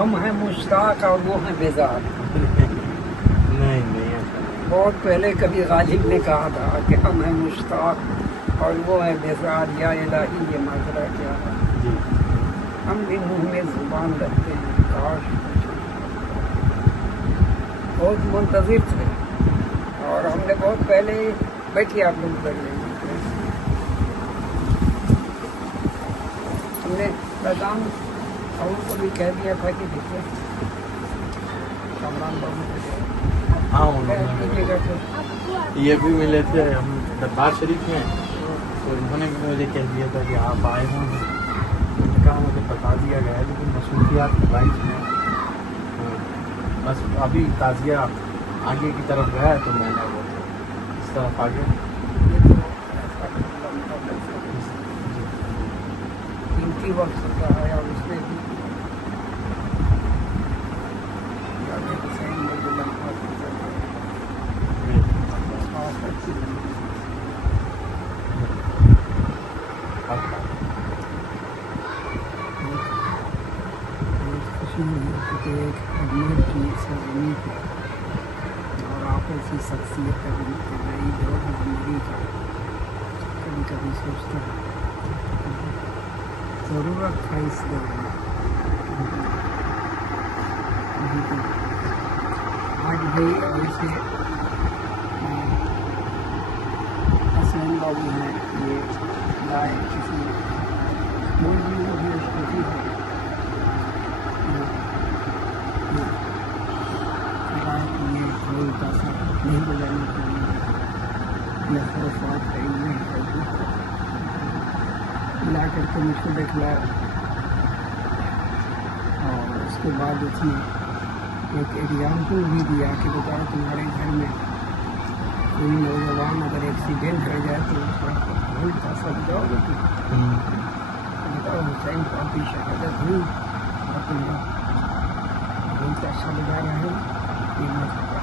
ہم ہیں مشتاق اور وہ ہیں بیزار. نہیں نہیں بہت پہلے کبھی غالب نے کہا تھا کہ ہم ہیں مشتاق اور وہ ہیں بیزار. یا الہی یہ ماجرا کیا ہے؟ جی ہم بھی منہ میں زبان رکھتے ہیں. کاش بہت منتظر تھے اور ہم نے بہت پہلے بیٹھے آپ لوگ کر لیں گے. ہم نے پیغام اور کو بھی کہہ دیا تھا کہ دیکھیے کامران بابو کو ہاں انہوں کیجیے گا تو نے یہ بھی ملے تھے ہم دربار شریف میں، تو انہوں نے بھی مجھے کہہ دیا تھا کہ آپ آئے ہوں. انہوں نے کہا مجھے بتا دیا گیا ہے لیکن مصروفیات کی باعث میں بس ابھی تعزیہ آگے کی طرف گیا ہے تو میں نے وہ اس طرف آگے. یہ تو ایسا اللہ مقدر سے قیمتی وقت ہوتا ہے اور اس میں بھی جامع حسین میں جو لمحات گزرتے ہیں خاص اچھی خوشی ہوئی کہ ایک اجمیر کی سرزمین پہ اور آپ ایسی شخصیت کا نئی دور زندگی کا کبھی کبھی سوچتا ہے ضرورت تھا اس دور میں. آج بھی ویسے حسین بابو ہیں یہ لائے کسی موضوع میں بھی خوشی ہے یہ ڈھول کا سا نہیں بجانے کے لیے یہ خرافات ہے یہ لا کر کے مجھ کو دکھلایا اور اس کے بعد اس نے ایک ایگزامپل بھی دیا کہ بتا تمہارے گھر میں کوئی نوجوان اگر ایکسیڈنٹ ہو جائے تو اس وقت ڈھول کا سا بجاؤ گے تم بتاؤ حسین کو آپ کی شہادت ہوئی اور تم ڈھول کا سا بجا رہے ہو یہ مت ہوگا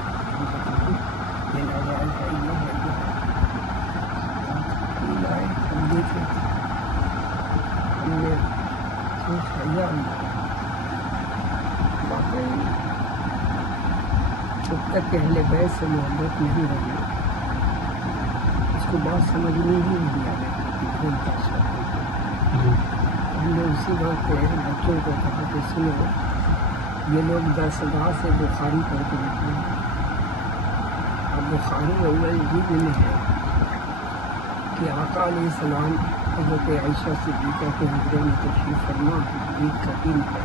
یہ نوجوان کا یہ ہے یہ لائے ہم دیکھے ہم نے سوچ لیا واقعی جب تک کہ اہل بیت سے محبت نہیں رہی اس کو بات سمجھ میں ہی نہیں آ رہی ڈھول کا سا. ہم نے اسی وقت بچوں کو کہا کہ سنو یہ لوگ درسگاہ سے بخاری پڑھ کے رکھتے ہیں اور بخاری اول جلد میں ہے کہ آقا علیہ السلام حضرت عائشہ صدیقہ کے حجرے میں تشریف فرما عید کا دن ہے.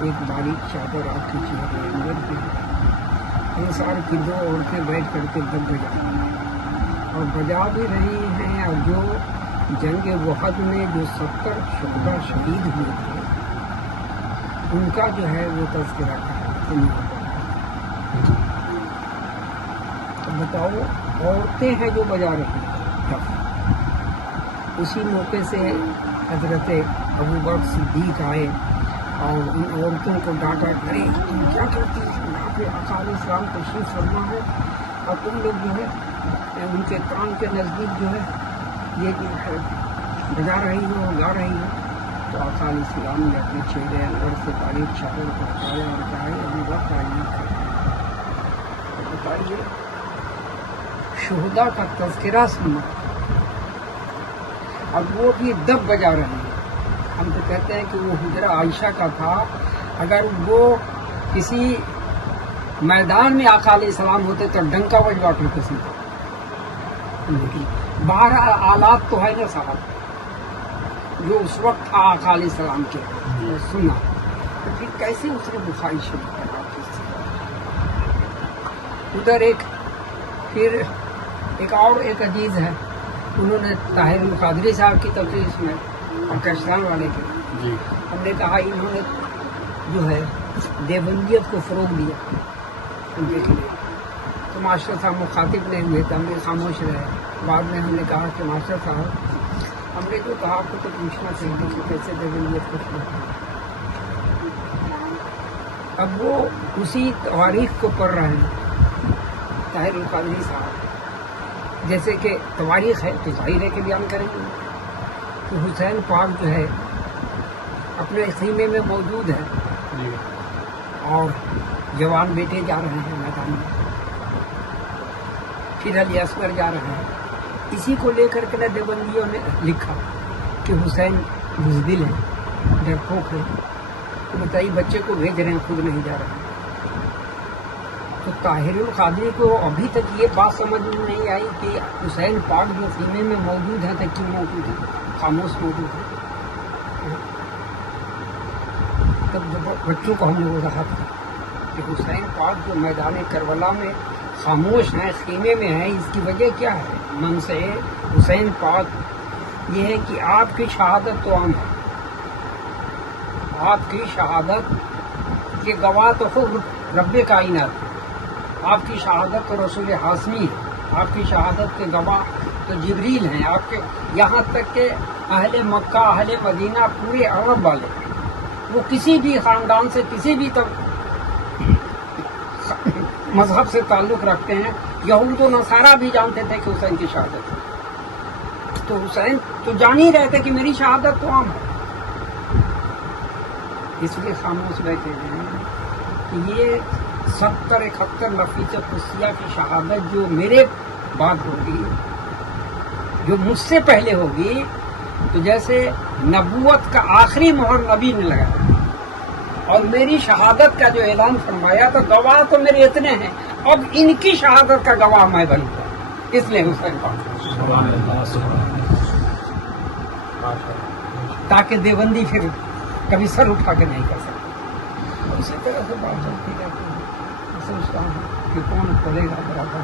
ایک باریک چادر آپ کے چہرے اندر پہ انصار کی دو عورتیں بیٹھ کر کے دب بجا اور بجا بھی رہی ہیں اور جو جنگ وحد میں جو 70 شہداء شہید ہوئے تھے ان کا جو ہے وہ تذکرہ تو بتاؤ عورتیں ہیں جو بجا رہی ہیں. اسی موقع سے حضرت ابوبکر صدیق آئے اور ان عورتوں کو ڈانٹا کرے تم کیا کرتی ہو یہاں پہ آقا علیہ السلام تشریف فرما ہے اور تم لوگ جو ہے ان کے کان کے نزدیک جو ہے یہ جو ہے بجا رہی ہو گا رہی ہو. تو آقا علیہ السلام نے اپنے چہرے انور سے باریک چادر کو ہٹایا اور کہا ابوبکر آئیے بتائیے شہداء کا تذکرہ سننا اب وہ بھی دب بجا رہے ہیں. ہم تو کہتے ہیں کہ وہ حجرہ عائشہ کا تھا. اگر وہ کسی میدان میں آقا علیہ السلام ہوتے تو ڈنکا بجواتے کسی کو. لیکن باہر آلات تو ہے نا صاحب جو اس وقت تھا آقا علیہ السلام کے سنا تو پھر کیسے اس نے بخاری شریف پڑھا. ادھر ایک اور عزیز ہے انہوں نے طاہر القادری صاحب کی تقریر میں اور کشتان والے کے ہم نے کہا انہوں نے جو ہے دیوبندیت کو فروغ دیا ان کے لیے. تو ماسٹر صاحب مخاطب نہیں ہوئے تو ہم نے خاموش رہے. بعد میں ہم نے کہا کہ ماسٹر صاحب ہم نے جو کہا آپ کو تو پوچھنا چاہیے کہ کیسے دیوبندیت کو فروغ دیا. اب وہ اسی تواریخ کو پڑھ رہے ہیں طاہر القادری صاحب جیسے کہ تواریخ ہے تو ظاہر ہے کہ بیان کریں گے. تو حسین پاک جو ہے اپنے خیمے میں موجود ہے اور جوان بیٹے جا رہے ہیں میدان میں، پھر علی اصغر جا رہے ہیں. اسی کو لے کر کے دیوبندیوں نے لکھا کہ حسین بزدل ہے، ڈرپوک ہے. تو بتائیے بچے کو بھیج رہے ہیں، خود نہیں جا رہے ہیں. تو طاہر القادری کو ابھی تک یہ بات سمجھ میں نہیں آئی کہ حسین پاک جو خیمے میں موجود ہے تو کیوں موجود ہے، خاموش موجود ہے. تب جب بچوں کو ہم نے وضاحت کی کہ حسین پاک جو میدان کربلا میں خاموش ہیں، خیمے میں ہیں، اس کی وجہ کیا ہے؟ منصع حسین پاک یہ ہے کہ آپ کی شہادت تو عام ہے، آپ کی شہادت کے گواہ تو خود رب کائنات ہے، آپ کی شہادت تو رسول ہاشمی ہے، آپ کی شہادت کے گواہ تو جبریل ہیں، آپ کے یہاں تک کہ اہل مکہ، اہل مدینہ، پورے عرب والے، وہ کسی بھی خاندان سے، کسی بھی مذہب سے تعلق رکھتے ہیں، یہود و نصارہ بھی جانتے تھے کہ حسین کی شہادت ہے. تو حسین تو جان ہی رہے تھے کہ میری شہادت تو عام ہے، اس لیے خاموش بیٹھے ہیں کہ یہ 70-71 نفیس قدسیہ کی شہادت جو میرے بعد ہوگی، جو مجھ سے پہلے ہوگی، تو جیسے نبوت کا آخری مہر نبی نے لگایا اور میری شہادت کا جو اعلان فرمایا، تو گواہ تو میرے اتنے ہیں، اب ان کی شہادت کا گواہ میں بنوں گا. اس لیے حسین پاک، تاکہ دیوبندی پھر کبھی سر اٹھا کے نہیں کر سکتے. اسی طرح سے بات چلتی رہتی ہے. میں سوچتا ہوں کہ کون کھولے گا برابر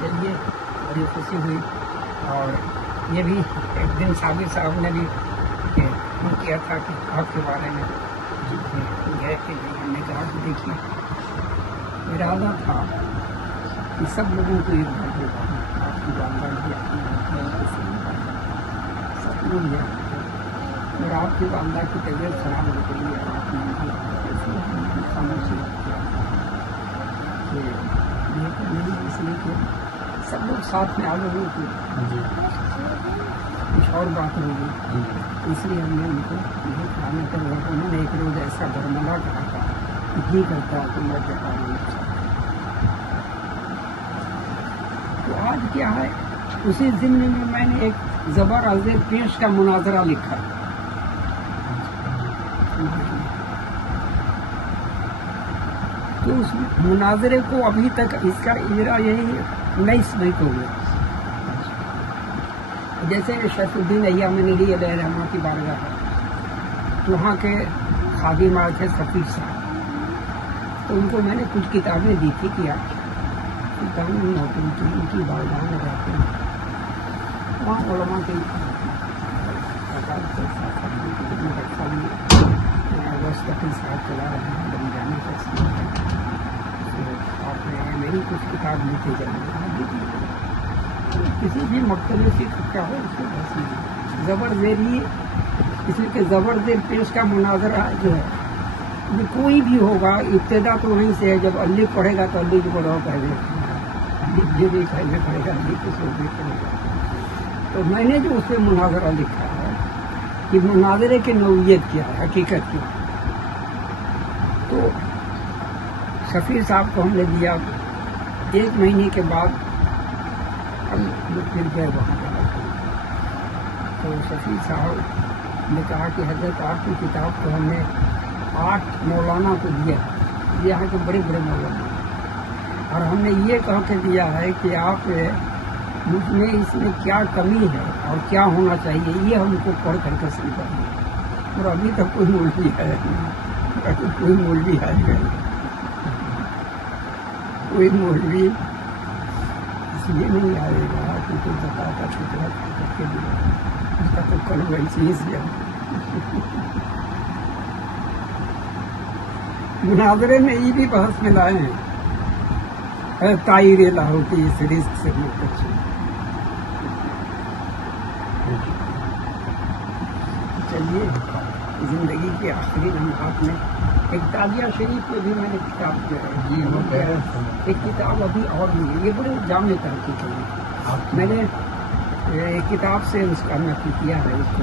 چلیے، بڑی خوشی ہوئی. اور یہ بھی ایک دن صابر صاحب نے بھی فون کیا تھا کہ آپ کے بارے میں گئے تھے. ہم نے کہا کہ دیکھیے، ارادہ تھا کہ سب لوگوں کو ایک بات ہوگا، آپ کی جانکاری بھی سب لوگ جانتے ہیں، اور آپ کی والدہ کی طبیعت خراب ہو گئی ہے، آپ نے خاموشی کیا کہ یہ کرنے، اس لیے کہ سب لوگ ساتھ میں آ لوگوں کی کچھ اور بات ہوگی، اس لیے ہم نے ان کو یہ کھانے کر. انہوں نے ایک روز ایسا برملا کہا تھا کہ یہ کرتا ہے تو میں کہتا ہوں. تو آج کیا ہے، اسی ضمن میں میں نے ایک زبر ازیر پیش کا مناظرہ لکھا. تو اس مناظرے کو ابھی تک اس کا اجرا یہی 19 مئی کو ہوا. جیسے شیخ الدین ایامنی علیہ رحمہ کی بارگاہ ہے، تو وہاں کے خادم آئے تھے سفیر صاحب، تو ان کو میں نے کچھ کتابیں دی تھی کہ آپ قانون ہوتی تھی، ان کی بارگاہ میں رہتے ہیں، وہاں علماء کے وسطی صاحب چلا رہے ہیں، بڑی جانے کا. آپ نے میری کچھ کتاب لکھے جائیں، کسی بھی مکتبے سے کیا ہو اس کو بس زبر زیری، اس لیے کہ زبر زیر پیش کا مناظرہ جو ہے یہ کوئی بھی ہوگا، ابتدا تو وہیں سے ہے. جب الف پڑھے گا تو الف کو پڑھو پہلے، یہ بھی پہلے پڑھے گا، الف کو بھی پڑھے گا. تو میں نے جو اس پہ مناظرہ لکھا ہے کہ مناظرے کی نوعیت کیا ہے، حقیقت کیا ہے. تو سفیر صاحب کو ہم نے دیا. 1 مہینے کے بعد ہم پھر گئے وہاں پر. تو سفیر صاحب نے کہا کہ حضرت آپ کی کتاب کو ہم نے 8 مولانا کو دیا ہے، یہاں کے بڑے بڑے مولانا، اور ہم نے یہ کہہ کے دیا ہے کہ آپ مجھ میں اس میں کیا کمی ہے اور کیا ہونا چاہیے، یہ ہم کو پڑھ کر کے سمجھا. اور ابھی تک کوئی مولوی ہے، کوئی مولوی ہے نہیں، کوئی مولوی اس لیے نہیں آئے گا کیونکہ بتا کا ٹکڑا کر کے دیا اس کا تو کل ویسے ہی سیا. مناظرے میں یہ بھی بحث میں لائے ہیں تائر لاہوتی اس رزق سے متچ. چلیے، زندگی کے آخری لمحات میں ایک تعزیہ شریف میں بھی میں نے کتاب جو ہے ایک کتاب ابھی اور ملی، یہ بڑے جامع تحقیق ہے. میں نے ایک کتاب سے اس کا نقل کیا ہے، اس کو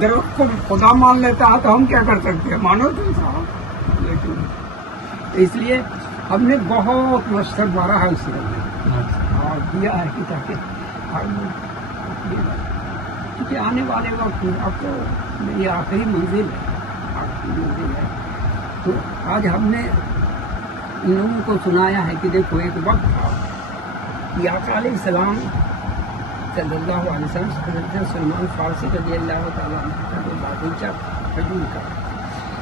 درخت کو خدا مان لیتا ہے تو ہم کیا کر سکتے ہیں؟ مانو تم صاحب. لیکن اس لیے ہم نے بہت مشورہ مارا ہے اس میں اور دیا ہے کہ تاکہ ہر کیونکہ آنے والے وقت اب تو میری آخری منزل ہے. تو آج ہم نے ان لوگوں کو سنایا ہے کہ دیکھو ایک وقت تھا کہ آقا علیہ السلام صلی اللہ علیہ وسلم حضرت سلمان فارسی رضی اللہ تعالیٰ عنہ کا جو باغیچہ کھجور کا،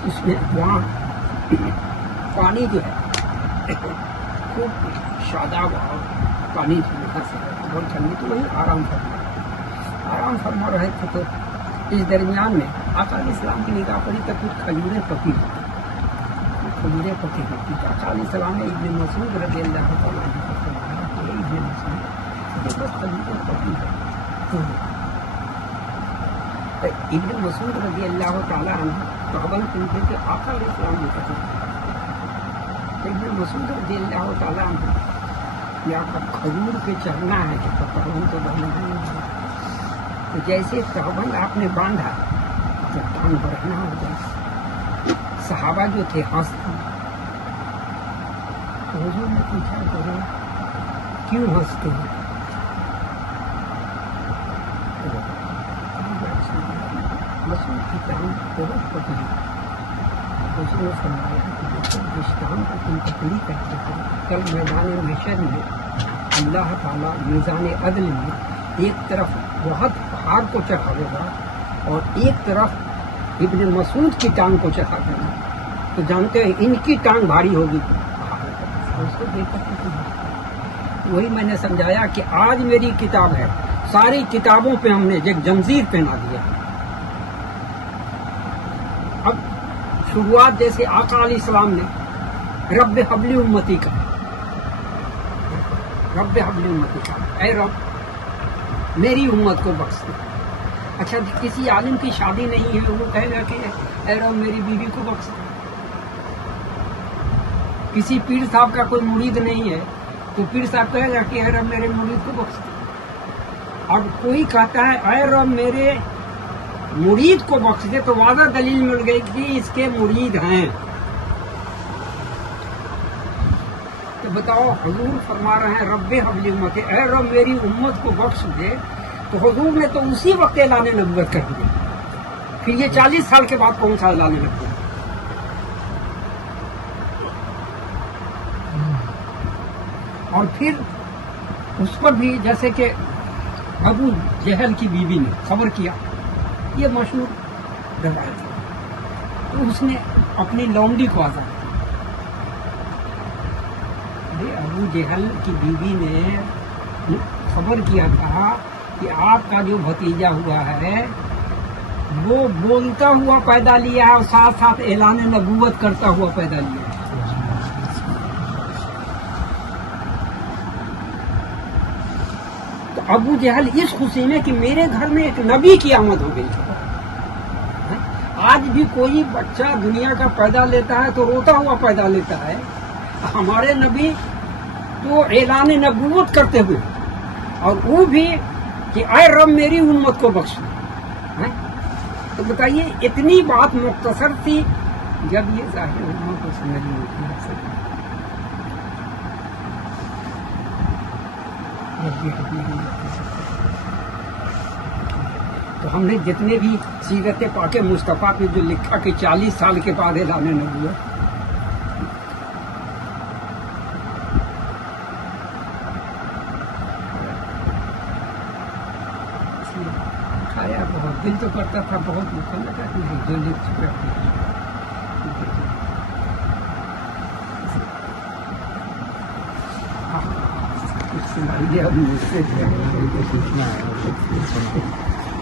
اس میں وہاں پانی جو ہے خوب شاداب اور پانی بہت ٹھنڈی، تو وہی آرام فرما رہے تھے. تو اس درمیان میں آقا علیہ السلام کی نگاہ پڑی تو کچھ کھجوریں پکی ہوتی. آقا علیہ السلام نے ابن مسعود رضی اللہ تعالیٰ عنہ کو فرمایا کہ ابن مسعود دیکھو کھجوریں پکی ہے. ابن مسعود رضی اللہ تعالیٰ عنہ پابند تھے کہ آقا علیہ السلام نے کہا ابن مسعود رضی اللہ تعالیٰ عنہ یا کھجور پہ چڑھنا ہے کہ پابند تو بنا ہے. تو جیسے پابند آپ نے باندھا تو ٹانگ بڑھنا ہو جائے. صحابہ جو تھے ہنستے. تو حضور نے پوچھا کرو کیوں ہنستے ہیں؟ مسعود کی ٹانگ بہت پتلی. حضور نے فرمایا کہ جس ٹانگ کو تم پتلی کرتے ہو کل میدان محشر میں اللہ تعالیٰ میزان عدل میں ایک طرف بہت پہاڑ کو چڑھاوے گا اور ایک طرف ابن مسعود کی ٹانگ کو چڑھا دینا. تو جانتے ہیں ان کی ٹانگ بھاری ہوگی. اس کو دیکھ کر وہی میں نے سمجھایا کہ آج میری کتاب ہے، ساری کتابوں پہ ہم نے ایک جنزیر پہنا دیا. اب شروعات جیسے آقا علیہ السلام نے رب حبلی امتی کا، رب حبلی امتی کا، اے رب میری امت کو بخش دے. اچھا کسی عالم کی شادی نہیں ہے وہ کہے گا کہ اے رب میری بیوی کو بخش دے. کسی پیر صاحب کا کوئی مرید نہیں ہے تو پیر صاحب کہے گا کہ اے رب میرے مرید کو بخش دے. اور کوئی کہتا ہے اے رب میرے مرید کو بخش دے تو واضح دلیل مل گئی کہ اس کے مرید ہیں. تو بتاؤ حضور فرما رہے ہیں رب حبلی امت، اے رب میری امت کو بخش دے. تو حضور نے تو اسی وقت اعلان نبوت کر دیا. پھر یہ 40 سال کے بعد کون سا اعلان نبوت؟ اور پھر اس پر بھی جیسے کہ ابو جہل کی بیوی نے خبر کیا، یہ مشہور روایت ہے. تو اس نے اپنی لونڈی کو آزاد کیا. ابو جہل کی بیوی نے خبر کیا تھا کہ آپ کا جو بھتیجا ہوا ہے وہ بولتا ہوا پیدا لیا ہے اور ساتھ ساتھ اعلان نبوت کرتا ہوا پیدا لیا ہے. تو ابو جہل اس خوشی میں کہ میرے گھر میں ایک نبی کی آمد ہو گئی. آج بھی کوئی بچہ دنیا کا پیدا لیتا ہے تو روتا ہوا پیدا لیتا ہے. ہمارے نبی تو اعلان نبوت کرتے ہوئے اور وہ بھی کہ اے رب میری امت کو بخش دے. تو بتائیے اتنی بات مختصر تھی جب یہ ظاہر علماء کو سمجھ نہیں تھی. تو ہم نے جتنے بھی سیرت پاک مصطفیٰ پہ جو لکھا کہ 40 سال کے بعد اعلان نبوت، کھایا بہت، دل تو کرتا تھا بہت مکھن لگا جو لکھ چکا.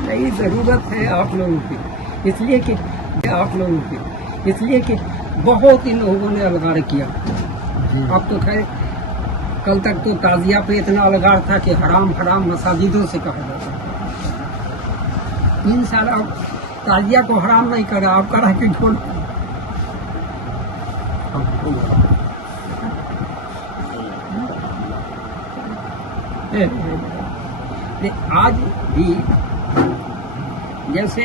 نہیں ضرورت ہے آپ لوگوں کی، اس لیے کہ آپ لوگوں کی اس لیے کہ بہت ان لوگوں نے الغار کیا. اب تو خیر کل تک تو تعزیہ پہ اتنا الغار تھا کہ حرام حرام مساجدوں سے کہا جاتا تھا. انشاءاللہ اب تعزیہ کو حرام نہیں کرا، آپ کرا کہ ڈھول. آج بھی جیسے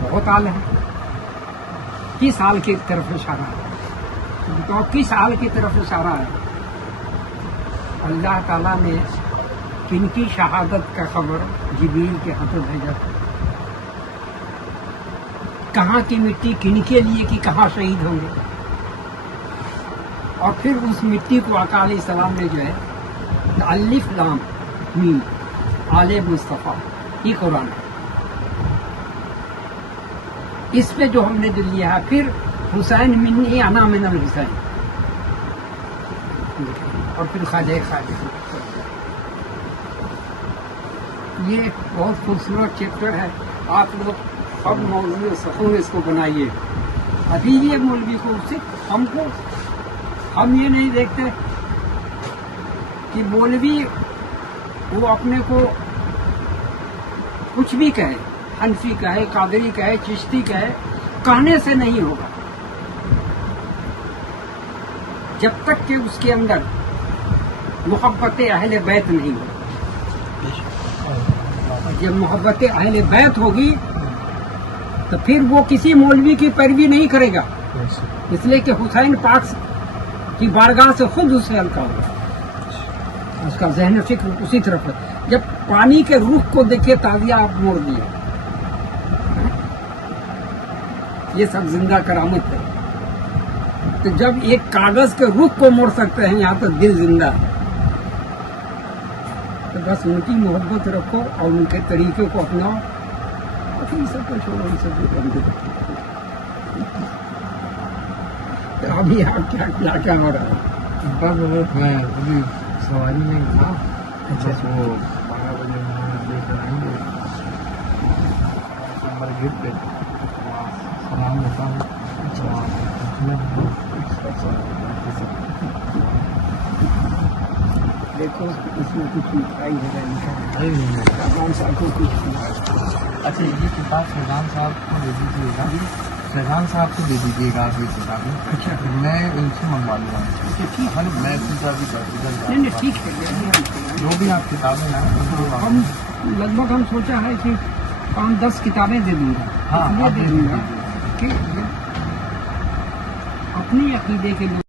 بہت آل ہے. کس حال کی طرف اشارہ ہے؟ بتاؤ کس حال کی طرف اشارہ ہے؟ اللہ تعالیٰ نے کن کی شہادت کا خبر جبریل کے ہاتھوں بھیجا تھا؟ کہاں کی مٹی کن کے لیے کہ کہاں شہید ہوں گے؟ اور پھر اس مٹی کو آقا علیہ السلام نے جو ہے الف لام میم آل مصطفیٰ یہ قرآن ہے، اس پہ جو ہم نے جو لیا ہے. پھر حسین منی انا من الحسین، اور پھر خواجہ خواجہ. یہ بہت خوبصورت چیپٹر ہے. آپ لوگ اب موضوع سخن اس کو بنائیے. ابھی یہ مولوی کو صرف ہم یہ نہیں دیکھتے کہ مولوی وہ اپنے کو کچھ بھی کہے، حنفی کہے، قادری کہے، چشتی کہے، کہنے سے نہیں ہوگا جب تک کہ اس کے اندر محبت اہل بیت نہیں ہو. جب محبت اہل بیت ہوگی تو پھر وہ کسی مولوی کی پیروی نہیں کرے گا، اس لیے کہ حسین پاک کی بارگاہ سے خود اسے ہلکا ہوگا. اس کا ذہن و فکر اسی طرف ہے. جب پانی کے رخ کو دیکھے تازیہ آپ موڑ دیے، یہ سب زندہ کرامت ہے. تو جب ایک کاغذ کے رخ کو موڑ سکتے ہیں یہاں تو دل زندہ ہے. تو بس ان کی محبت رکھو اور ان کے طریقے کو اپناؤ، اور پھر سب کو چھوڑو، ان سے بند کرو. تو ابھی آپ کیا ہو رہا ہے؟ بس میں ابھی سواری میں تھا. بس وہ 12 بجے لے کر آئیں گے نمبر گیٹ پہ، سلام ہوتا ہوں. دیکھو اس میں کچھ مٹھائی ہے، رحمان صاحب کو کچھ. اچھا یہ کتاب فیضان صاحب کو دے دیجیے گا، فیضان صاحب کو دے دیجیے گا آپ یہ کتابیں. اچھا میں ان سے منگوا لوں گا. ٹھیک ہے. میں سیدھا بھی نہیں ٹھیک ہے. جو بھی آپ کتابیں لائیں ہم لگ بھگ ہم سوچا ہے کہ 5-10 کتابیں دے دوں گا. ہاں یہ دے دوں گا کہ اپنی عقیدے کے لیے